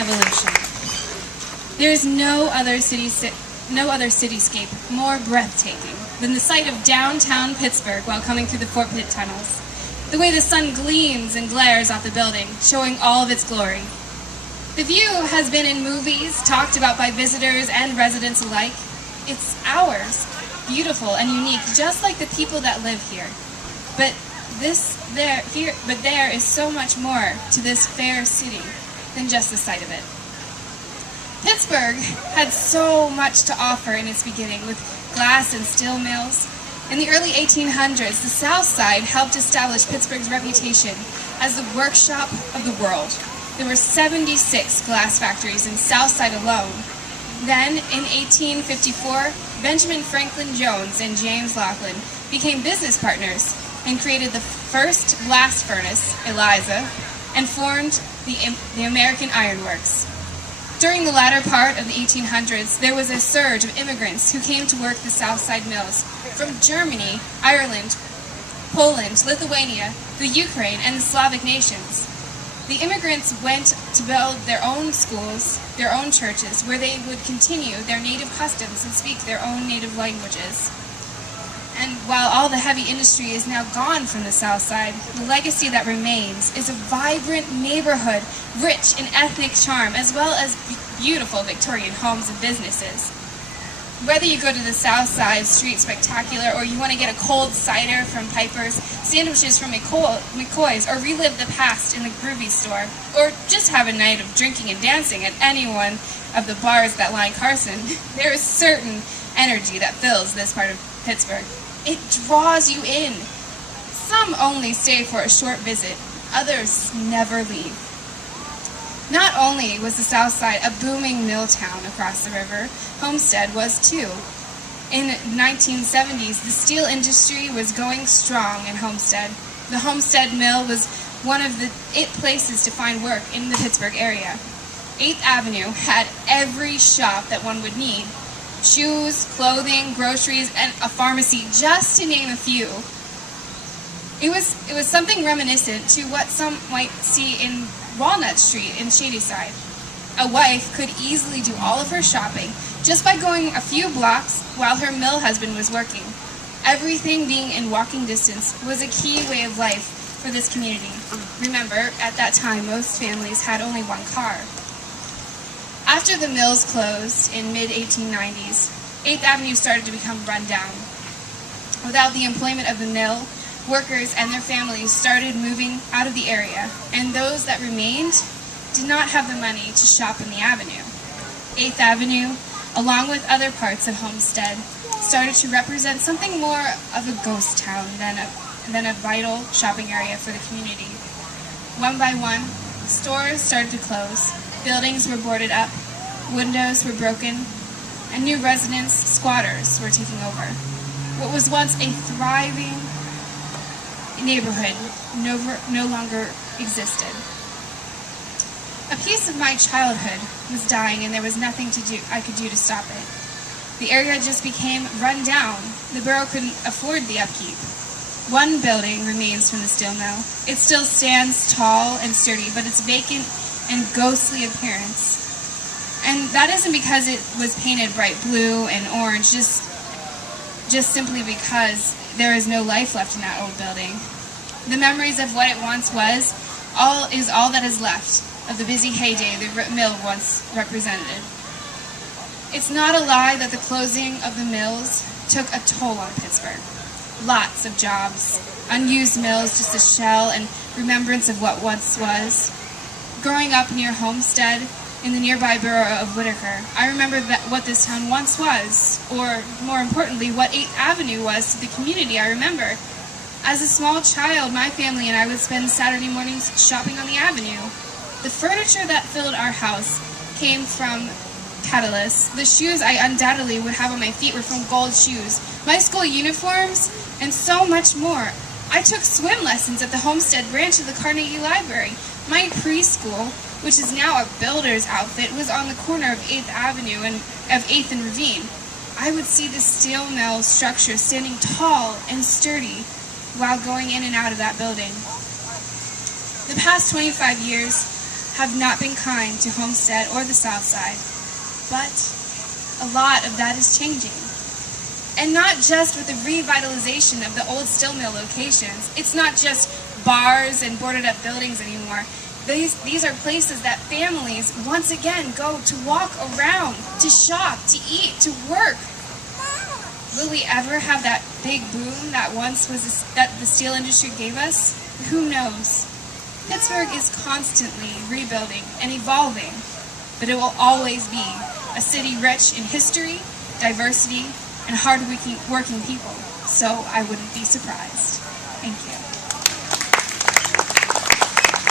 Evolution. There is no other cityscape more breathtaking than the sight of downtown Pittsburgh while coming through the Fort Pitt tunnels. The way the sun gleams and glares off the building, showing all of its glory. The view has been in movies, talked about by visitors and residents alike. It's ours, beautiful and unique, just like the people that live here. But there is so much more to this fair city than just the sight of it. Pittsburgh had so much to offer in its beginning, with glass and steel mills. In the early 1800s, the South Side helped establish Pittsburgh's reputation as the workshop of the world. There were 76 glass factories in South Side alone. Then, in 1854, Benjamin Franklin Jones and James Laughlin became business partners and created the first blast furnace, Eliza, and formed the American Iron Works. During the latter part of the 1800s, there was a surge of immigrants who came to work the South Side mills from Germany, Ireland, Poland, Lithuania, the Ukraine, and the Slavic nations. The immigrants went to build their own schools, their own churches, where they would continue their native customs and speak their own native languages. And while all the heavy industry is now gone from the South Side, the legacy that remains is a vibrant neighborhood, rich in ethnic charm, as well as beautiful Victorian homes and businesses. Whether you go to the South Side Street Spectacular, or you want to get a cold cider from Piper's, sandwiches from McCoy's, or relive the past in the Groovy store, or just have a night of drinking and dancing at any one of the bars that line Carson, there is certain energy that fills this part of Pittsburgh. It draws you in. Some only stay for a short visit, others never leave. Not only was the South Side a booming mill town across the river, Homestead was too. In the 1970s, the steel industry was going strong in Homestead. The Homestead Mill was one of the places to find work in the Pittsburgh area. 8th Avenue had every shop that one would need. Shoes, clothing, groceries, and a pharmacy, just to name a few. It was something reminiscent to what some might see in Walnut Street in Shadyside. A wife could easily do all of her shopping just by going a few blocks while her mill husband was working. Everything being in walking distance was a key way of life for this community. Remember, at that time, most families had only one car. After the mills closed in mid-1890s, 8th Avenue started to become run down. Without the employment of the mill, workers and their families started moving out of the area, and those that remained did not have the money to shop in the avenue. 8th Avenue, along with other parts of Homestead, started to represent something more of a ghost town than a vital shopping area for the community. One by one, stores started to close. Buildings were boarded up, windows were broken, and new residents, squatters, were taking over. What was once a thriving neighborhood no longer existed. A piece of my childhood was dying, and there was nothing I could do to stop it. The area just became run down. The borough couldn't afford the upkeep. One building remains from the steel mill. It still stands tall and sturdy, but it's vacant and ghostly appearance. And that isn't because it was painted bright blue and orange, just simply because there is no life left in that old building. The memories of what it once was all that is left of the busy heyday the mill once represented. It's not a lie that the closing of the mills took a toll on Pittsburgh. Lots of jobs, unused mills, just a shell and remembrance of what once was. Growing up near Homestead, in the nearby borough of Whitaker, I remember what this town once was, or more importantly, what 8th Avenue was to the community I remember. As a small child, my family and I would spend Saturday mornings shopping on the avenue. The furniture that filled our house came from Catalyst. The shoes I undoubtedly would have on my feet were from Gold Shoes. My school uniforms, and so much more. I took swim lessons at the Homestead branch of the Carnegie Library. My preschool, which is now a builder's outfit, was on the corner of 8th Avenue and of 8th and Ravine. I would see the steel mill structure standing tall and sturdy while going in and out of that building. The past 25 years have not been kind to Homestead or the South Side, but a lot of that is changing. And not just with the revitalization of the old steel mill locations. It's not just bars and boarded up buildings anymore. These are places that families once again go to walk around, to shop, to eat, to work. Will we ever have that big boom that once was that the steel industry gave us? Who knows? Pittsburgh is constantly rebuilding and evolving, but it will always be a city rich in history, diversity, and hard-working people, so I wouldn't be surprised.